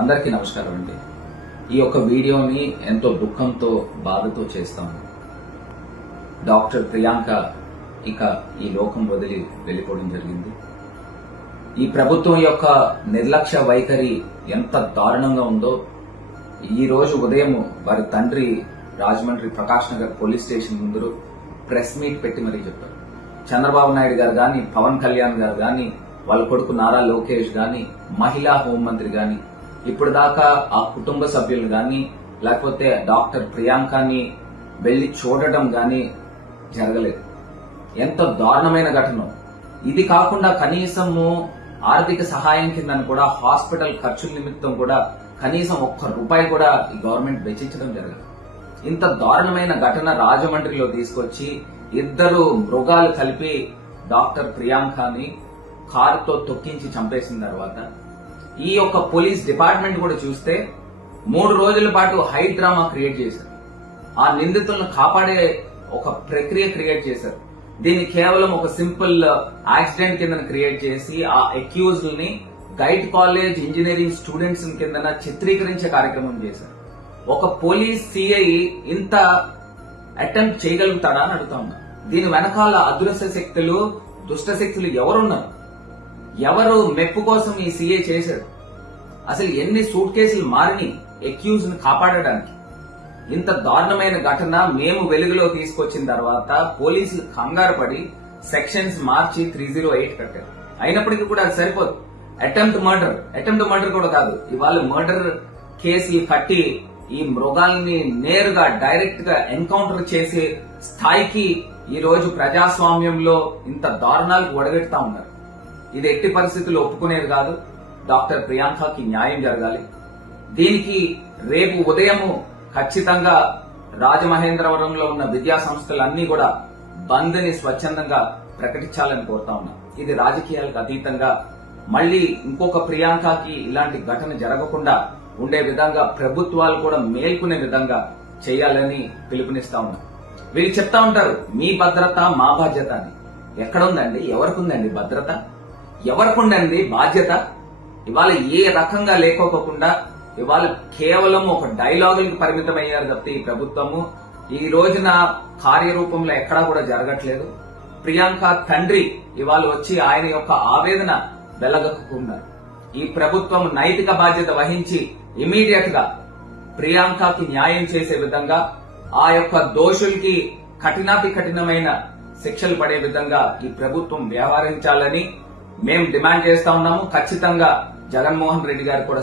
అందరికీ నమస్కారం అండి. ఈ యొక్క వీడియోని ఎంతో దుఃఖంతో బాధతో చేస్తాము. డాక్టర్ ప్రియాంక ఇక ఈ లోకం వదిలి వెళ్లిపోవడం జరిగింది. ఈ ప్రభుత్వం యొక్క నిర్లక్ష్య వైఖరి ఎంత దారుణంగా ఉందో ఈ రోజు ఉదయం వారి తండ్రి రాజమండ్రి ప్రకాష్ నగర్ పోలీస్ స్టేషన్ ముందు ప్రెస్ మీట్ పెట్టి మరీ చెప్పారు. చంద్రబాబు నాయుడు గారు గాని, పవన్ కళ్యాణ్ గారు గాని, వాళ్ళ కొడుకు నారా లోకేష్ గాని, మహిళా హోంమంత్రి గాని, ఇప్పుడు దాకా ఆ కుటుంబ సభ్యులు గాని లేకపోతే డాక్టర్ ప్రియాంకని వెళ్లి చూడటం గాని జరగలేదు. ఎంత దారుణమైన ఘటన. ఇది కాకుండా కనీసము ఆర్థిక సహాయం కిందని కూడా హాస్పిటల్ ఖర్చుల నిమిత్తం కూడా కనీసం ₹1 కూడా ఈ గవర్నమెంట్ వెచ్చించడం జరగదు. ఇంత దారుణమైన ఘటన రాజమండ్రిలో తీసుకొచ్చి ఇద్దరు మృగాలు కలిపి డాక్టర్ ప్రియాంకని కారుతో తొక్కించి చంపేసిన తర్వాత ఈ యొక్క పోలీస్ డిపార్ట్మెంట్ కూడా చూస్తే 3 రోజుల పాటు హై డ్రామా క్రియేట్ చేశారు. ఆ నిందితులను కాపాడే ఒక ప్రక్రియ క్రియేట్ చేశారు. దీన్ని కేవలం ఒక సింపుల్ యాక్సిడెంట్ కింద క్రియేట్ చేసి ఆ అక్యూజ్డ్ ని గైడ్ కాలేజ్ ఇంజనీరింగ్ స్టూడెంట్స్ కింద చిత్రీకరించే కార్యక్రమం చేశారు. ఒక పోలీస్ సిఐ ఇంత అటెంప్ట్ చేయగలుగుతాడా అని అడుగుతా ఉన్నా. దీని వెనకాల అదృశ్య శక్తులు, దుష్ట శక్తులు ఎవరున్నారు? ఎవరు మెప్పు కోసం ఈ సీఏ చేశాడు? అసలు ఎన్ని సూట్ కేసులు మారిని అక్యూజ్ ని కాపాడడానికి? ఇంత దారుణమైన ఘటన మేము వెలుగులో తీసుకొచ్చిన తర్వాత పోలీసులు కంగారు పడి సెక్షన్స్ మార్చి 308 కట్టారు. అయినప్పటికీ కూడా అది సరిపోదు. అటెంప్ట్ మర్డర్ కూడా కాదు, ఇవాళ మర్డర్ కేసులు కట్టి ఈ మృగాల్ని నేరుగా డైరెక్ట్ గా ఎన్కౌంటర్ చేసే స్థాయికి ఈ రోజు ప్రజాస్వామ్యంలో ఇంత దారుణాలకు ఒడగెడతా ఉన్నారు. ఇది ఎట్టి పరిస్థితుల్లో ఒప్పుకునేది కాదు. డాక్టర్ ప్రియాంకకి న్యాయం జరగాలి. దీనికి రేపు ఉదయము ఖచ్చితంగా రాజమహేంద్రవరంలో ఉన్న విద్యా సంస్థలన్నీ కూడా బంద్ ని స్వచ్ఛందంగా ప్రకటించాలని కోరుతా ఉన్నా. ఇది రాజకీయాలకు అతీతంగా మళ్లీ ఇంకొక ప్రియాంకకి ఇలాంటి ఘటన జరగకుండా ఉండే విధంగా ప్రభుత్వాలు కూడా మేల్కొనే విధంగా చేయాలని పిలుపునిస్తా ఉన్నా. వీళ్ళు చెప్తా ఉంటారు మీ భద్రత మా బాధ్యత అని. ఎక్కడుందండి? ఎవరికుందండి భద్రత? ఎవరికుండండి బాధ్యత? ఇవాళ ఏ రకంగా లేకోకుండా ఇవాళ కేవలం ఒక డైలాగులకు పరిమితమయ్యారు తప్పితే ఈ ప్రభుత్వము ఈ రోజున కార్యరూపంలో ఎక్కడా కూడా జరగట్లేదు. ప్రియాంక తండ్రి ఇవాళ వచ్చి ఆయన యొక్క ఆవేదన వెళ్లగక్కున్నారు. ఈ ప్రభుత్వం నైతిక బాధ్యత వహించి ఇమీడియట్ గా ప్రియాంకకి న్యాయం చేసే విధంగా, ఆ యొక్క దోషులకి కఠినాతి కఠినమైన శిక్షలు పడే విధంగా ఈ ప్రభుత్వం వ్యవహరించాలని మేము డిమాండ్ చేస్తా ఉన్నాము. ఖచ్చితంగా జగన్మోహన్ రెడ్డి గారు కూడా